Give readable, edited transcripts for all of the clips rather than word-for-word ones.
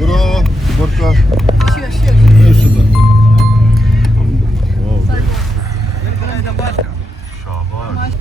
برو برو شاباش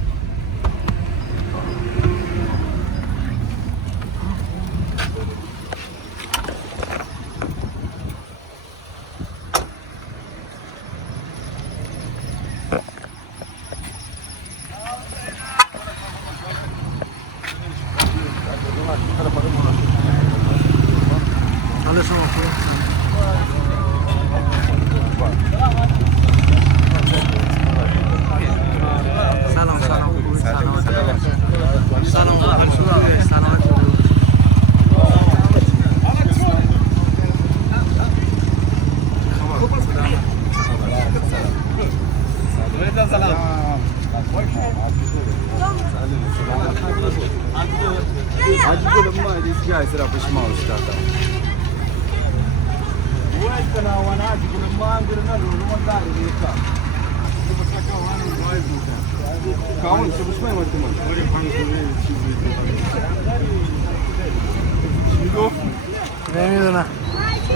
نمیدونم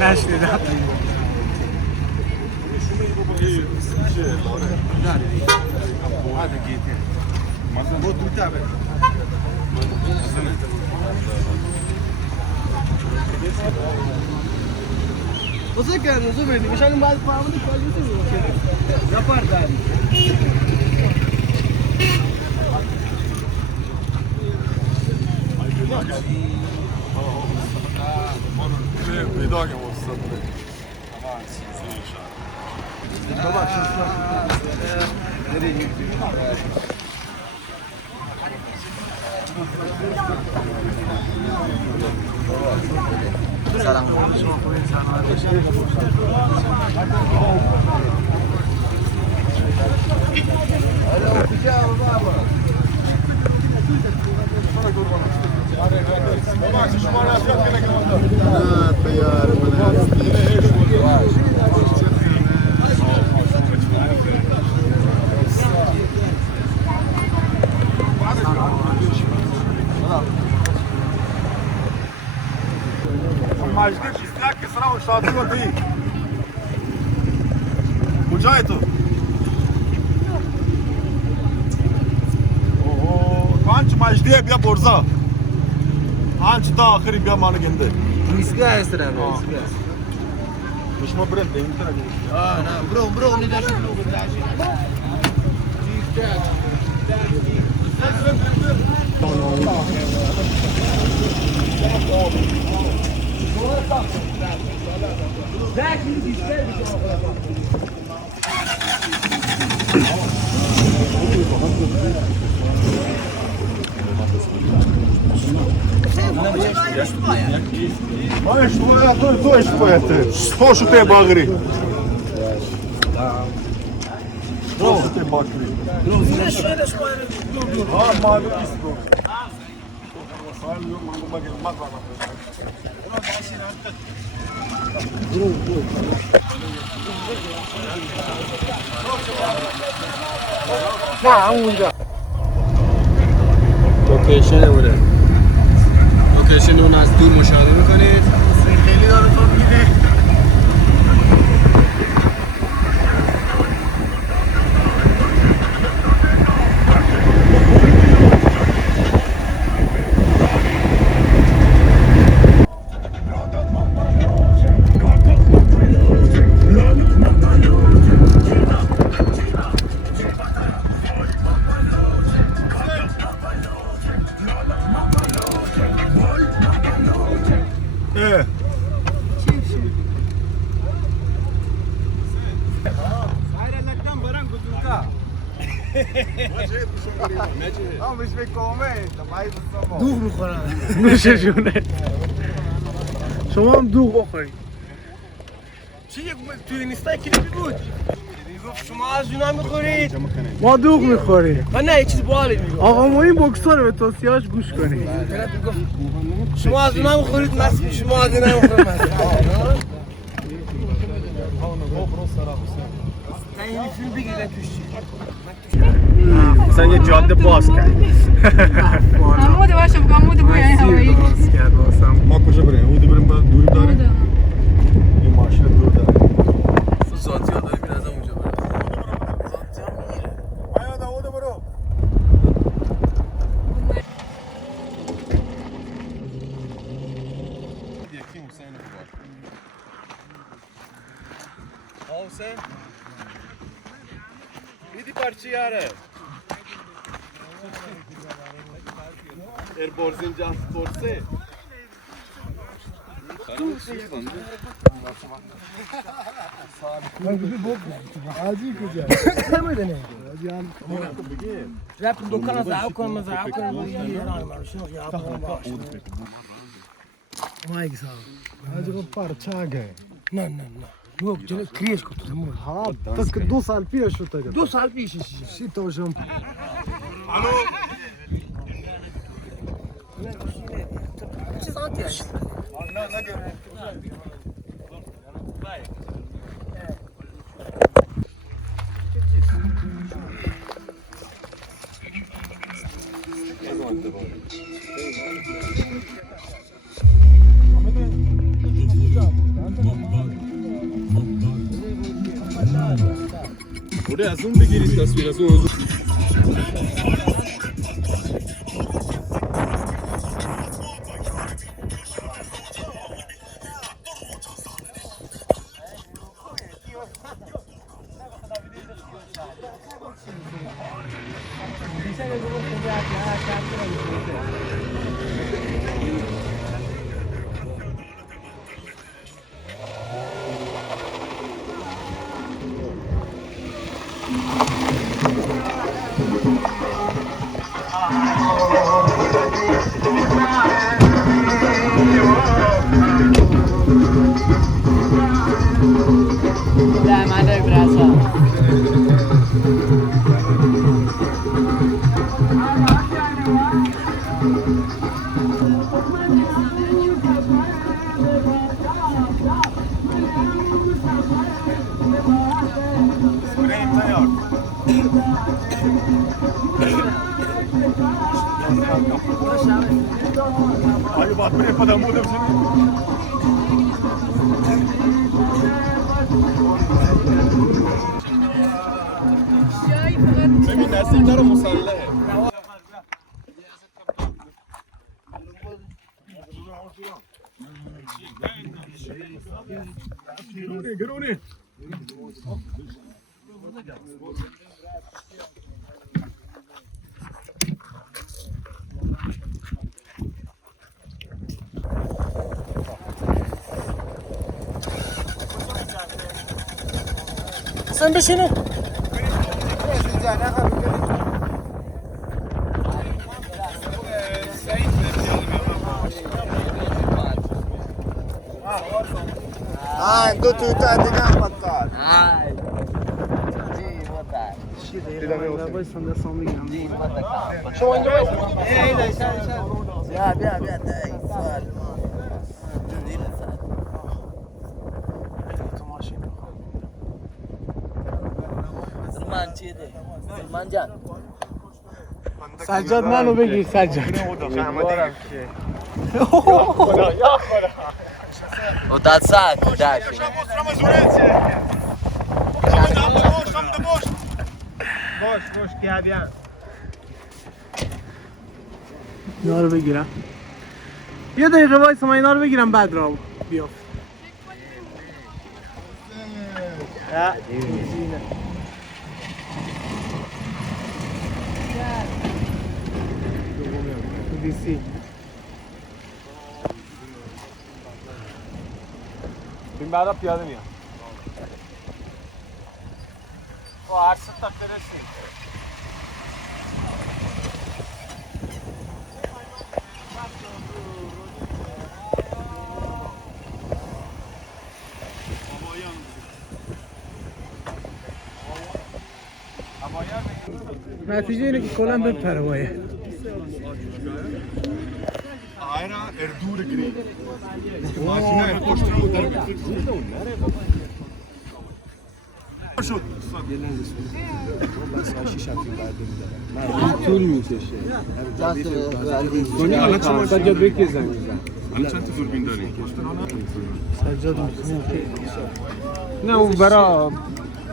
نشنیدم Você quer, não sou bem, deixa no mais para onde pode ir. Já pardali. کجای تو؟ پنج مجدیه بیا برزا پنج تا آخری بیا مانو گنده Risca essa, né? Risca. مش ما برنده این طرف Não, bro, me deixa no lugar. ما اشتباه تو اشتباه خوشو تی باغری خوشو تی باغری مالو ایستو لوکیشن بوده لوکیشن اون از دور مشاهده میکنید خیلی داره تو میده دوغ میخورم نوش جونه شما هم دوغ بخورید چی توی اینستا کلیپی بود شما از اونا میخورید ما دوغ میخوریم من نه یه چیز باحالی میگم آقا ما این بکسور به توصیه‌اش گوش کنید شما از اونا میخورید من شما از اینا میخورم این فیلم بگیره توشی مثلا یه جاده باز کرد عمود باشم عمود باید هوایی باز کرد واسم ما کجا بریم؟ اون بریم دوری داره درسته؟ میدی پرچی یاره برزین جاست برسه حاجی کجا؟ نمیدونه. رفتم دکان زعف کنم ایران ماشین یا مایک صاحب حاجی को परछाग है ना ना ना वो जो क्रिएट करते थे मुझे हाँ तक 2 साल पीछे होता है 2 साल पीछे शी तो जम Hallo. चीज आती है Buraya zoom بگیرید تصویر zoom لا ما عندك براسة Ay bak buraya kadar modem seni. ببین نسیم داره مسلحه Gruni. sen beşini Ah, due tutte di gambatar. هاي جي وضع باید سنده سامی گیرم جي وضع شما اینجا باید بیا بیا بیا دایی سوال تو ماشین سلمان چی ده سلمان جان سجاد منو بگیر سجاد و داد ساعت داشت اینا رو بگیرم یه دقیقه وایسا من اینا رو بگیرم بعد را بیافت دیسی این بعدا پیاده میاد با هر ست تک برسیم نتیجه اینه که کلا بپره باید Ayra erdure gri. Maşina er koşturuyor der. Şut. طول میکشه دنیا حالا چه سجاد بکی زنگ میزن Hani çanta durbin dاری. سجاد نه اون برا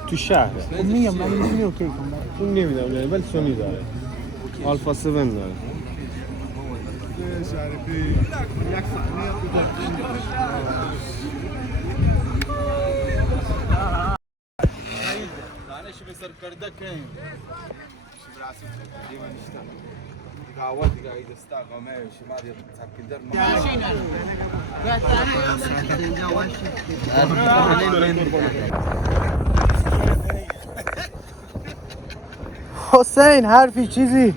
تو شهر میگم من اینجوری اوکی کنم اون نمیدونم ولی سونی داره آلفا 7 داره سرکرده کنیم اول دیگه اید استقامه شما دیگه سرکردر حسین حرفی چیزی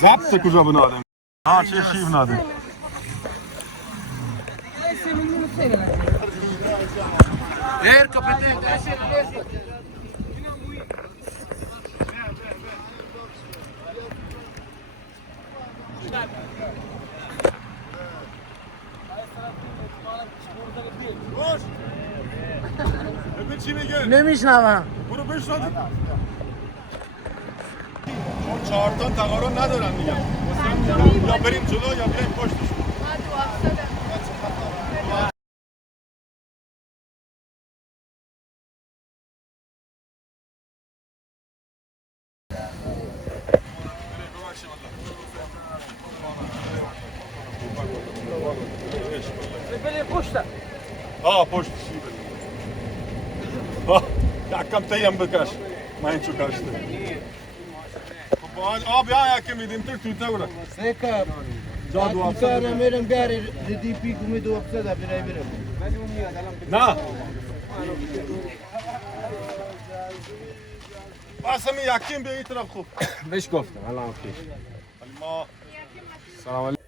ضبط کجا بنادم ها چه شیف نادم باش ببین چی میگه نمیشنوم برو بشنو چون 4 تا تقارن ندارن دیگه یا بریم جلو یا بریم پشتش پشت چی بریم یکم تیم بکش من چو کشته بیا یکی میدیم توی برو سکر جادو افسر میرم بیاری دی پی کومی دو افسر برای برم نه بس همین یکیم به این طرف خوب بهش گفتم الان اوکی ما سلام علیکم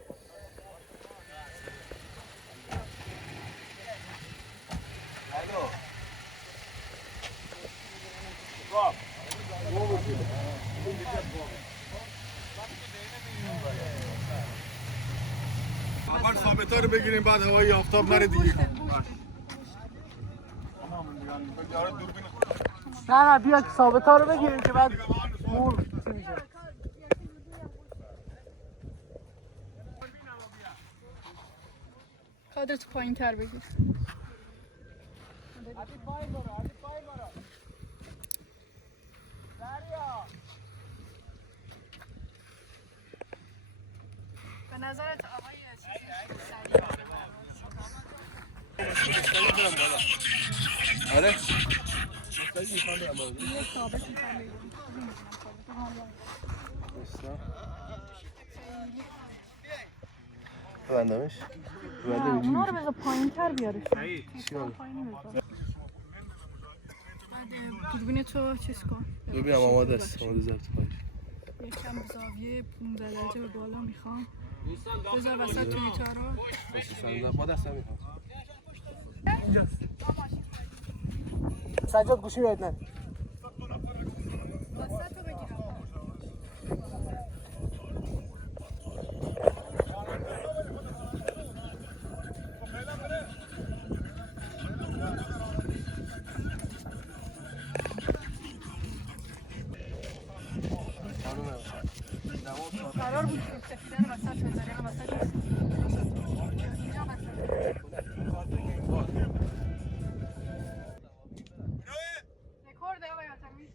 اول ثابتا رو بگیریم بعد هوای آفتاب نره دیگه نه بیا که ثابت ها رو بگیریم که بعد مور کادرتو پایین تر بگیر به نظرت آقای آره ببندمش اونا رو بذار پایین تر بیارش دوربین تو چیز کن ببینم آماده است آماده ضبط کنش یکم زاویه 15 درجه به بالا میخوام بذار وسط توی تارو با دستم میخوام سجاد گوشی باید نه وسط رو بگیرم قرار بود که سفیده رو وسط بذاریم وسط اینجا رکورد آقای آتمی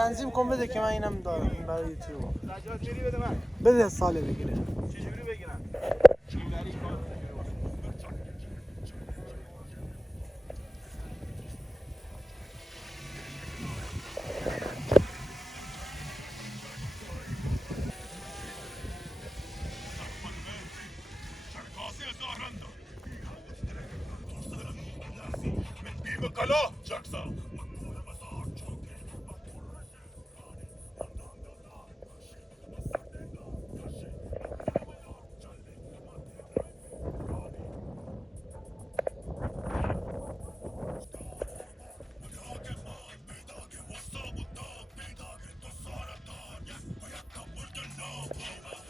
تنظیم کن بده که من اینم دارم برای یوتیوب. بده ساله بگیره. چجوری بگیرم؟ کلا جکسا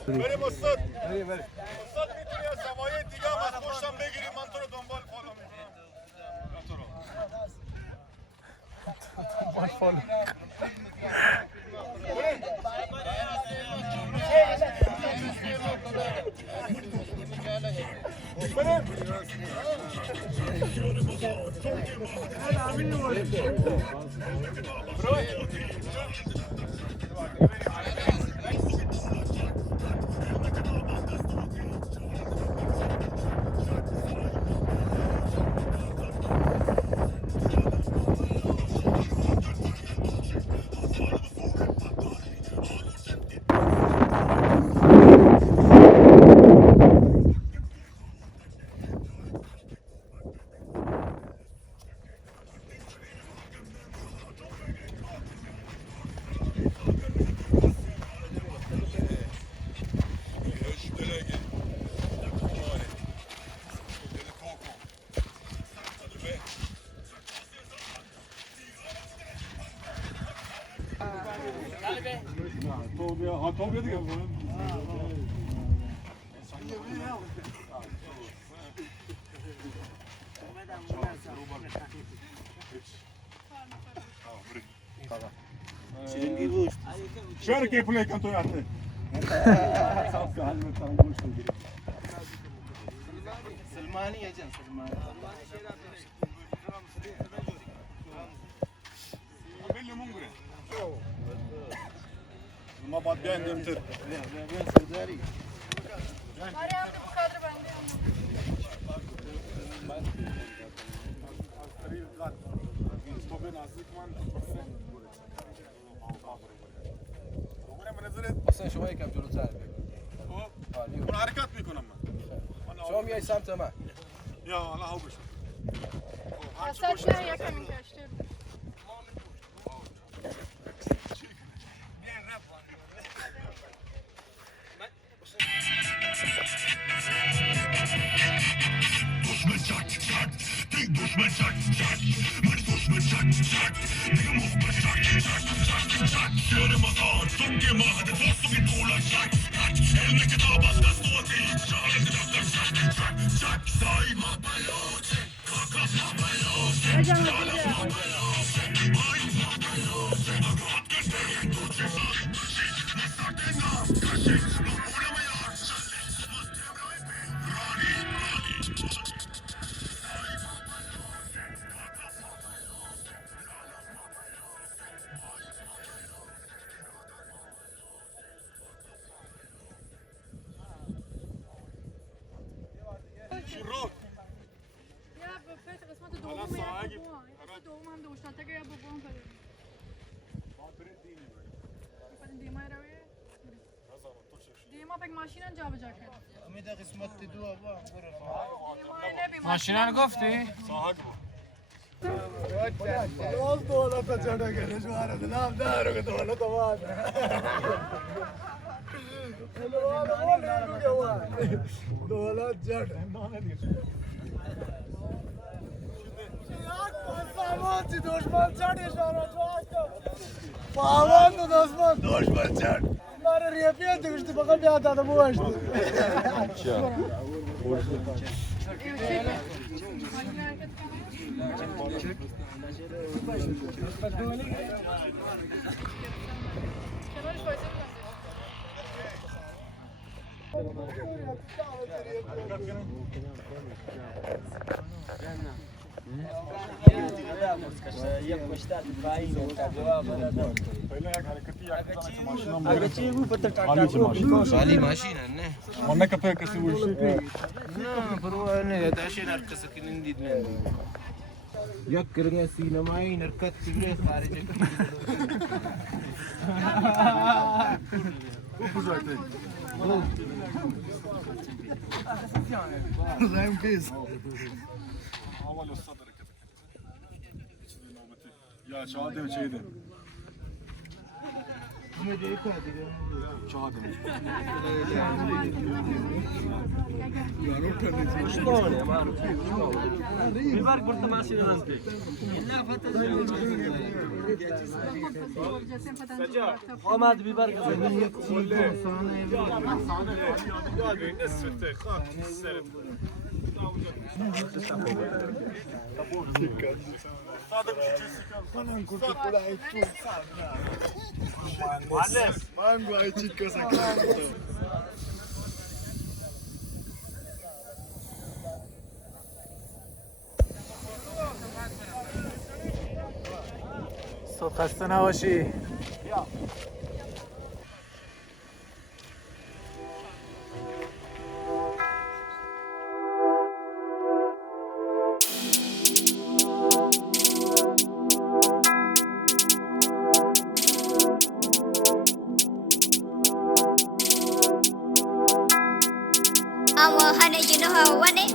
بریم استاد. استاد میتونی از زوایای دیگه هم از پشتم بگیری، من تو رو دنبال فالو میکنم. تو بیا دیگه. شو که پلی کن تو یاته. سلمانی يا جن سلمانی. بالله منقره. ما بعد بیایم دمتر. آره هم تو کادر بنده تو به نزدیک من. اصلا شما یکم جلوتر بگید. اون حرکت میکنم من. شما میای سمت من. یا الله هو بشه. وسط نه یکم این کشته شروع. یا به قسمت دوم دوم هم دوشتن تگه یا بابام پدر دیما روی دیما پک ماشین جا بجا کرد امید قسمت دو ابا ماشینا رو گفتی؟ صاحب روز دولت چڑھا کے رجوار نام دارو کے دولت آواز دولت جڑ سامانتی دشمن چڑی شارا پاوان دشمن چڑ مارا ریپیا دیگشتی بقا بیاد آدم بوشتی کنارش یک مشتاق پایین جواب داد. पहिलं या कार्यकर्ती या माशिना اگه چی بود پتر आली ची माशी خالی ماشین نه म्हणणं कसं कशी गोष्ट نه پروا نه داشین ارکس کنین دید نه یک کرنگ سینمایی نرکت تیگره خارج Kucakta. Rhyme biz. Havalı usta hareket. İçinde nöbeti. Ya çağ dev şeydi. Çağ dev. بیبار برت ماشین نزدی. آمد بیبار کسی. Mango ai chica sacra. صبح خسته نباشی. Honey, you know how I want it.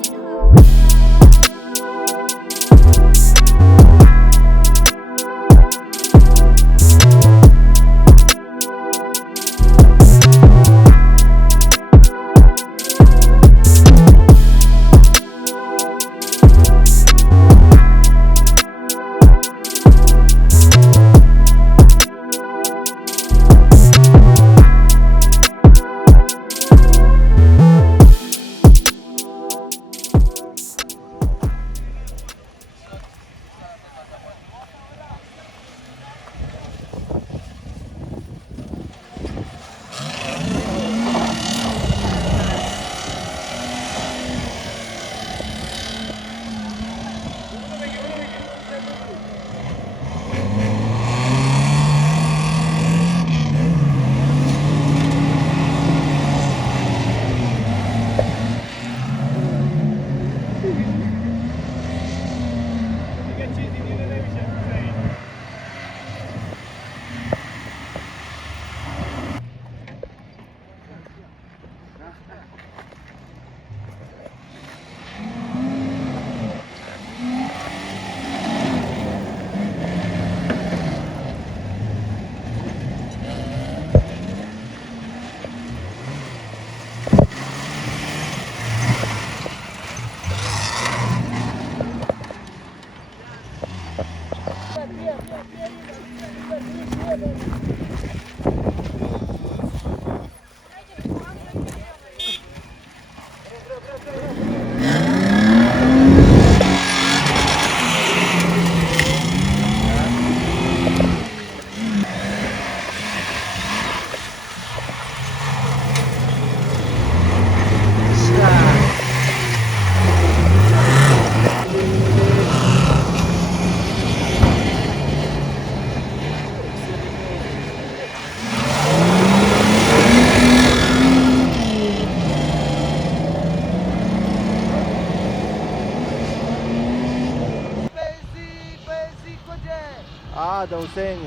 ده حسين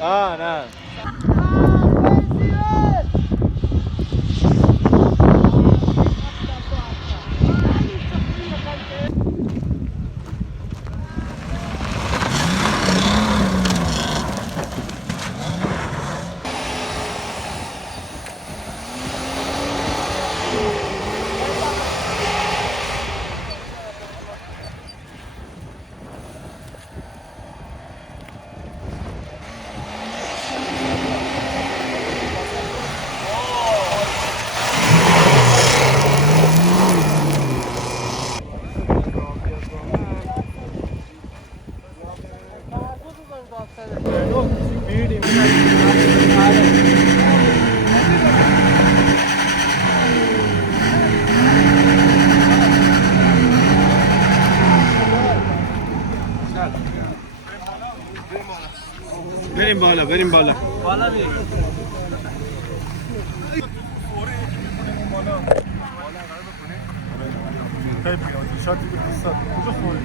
يعني نعم بریم بالا بریم بالا. بالا بریم. شاتی به دوستان کجا خوری؟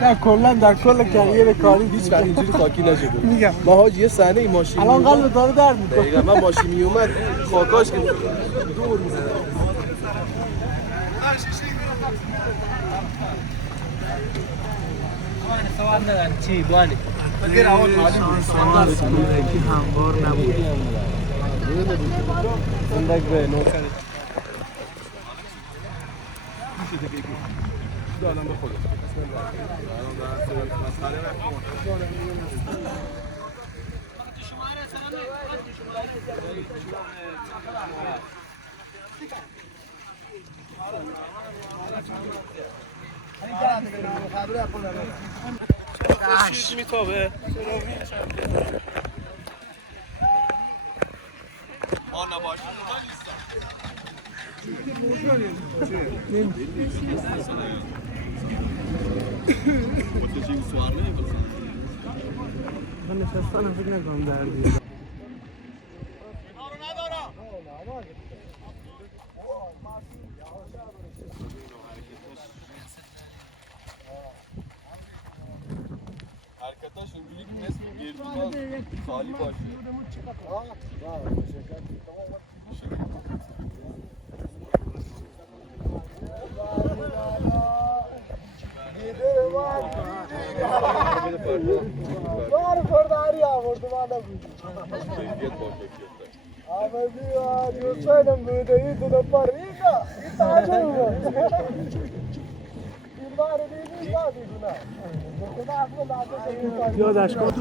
نه کلا در کل کریر کاری هیچ وقت اینجوری خاکی نشده. میگم ما حاجی یه صحنه این ماشین الان قلب داره درد میکنه. دقیقاً من ماشین میومد خاکاش که دور میزدم. سوال ندارم چی بانی بگیر آواز سوال که هموار نبود زندگ به نوکر دادم به خودت بسم چیز میتابه آنا باشه من نشستانم فکر نکنم دردی حرکتاش اینجوری که اسم گردباد خالی باشه بار فرداری آورد من نبود آمدی و یوسفم بوده ای تو پریدا این تاجه بود این بار دیدی یادی کنه خدا اصلا یادش کن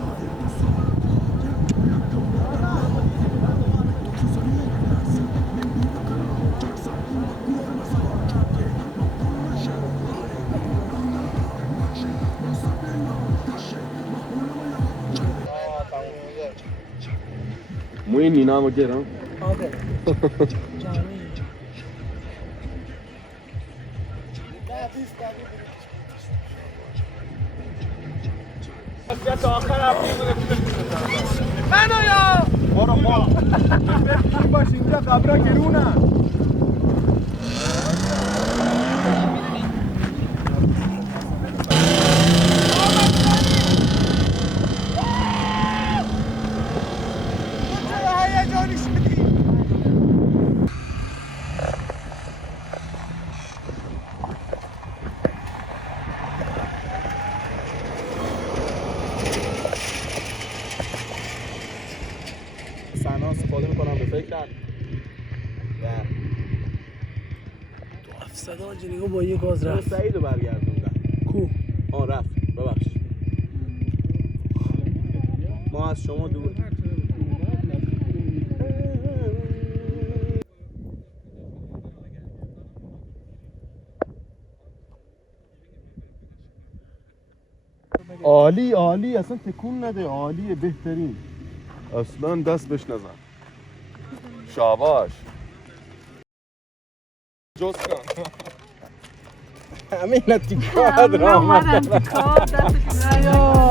مو این نینا هم گرم آده منو یا برو بفرین باش اینجا قبرا گرونه سنا استفاده میکنم به فکرم تو افسدان جنگو با یه گاز رفت سعید رو برگردوندن کو رفت ببخشید ما از شما دور عالی عالی اصلا تکون نده عالیه بهترین اصلا دست بهش نزن شاباش جز کن همین نتیکار اومدن تو کار دستش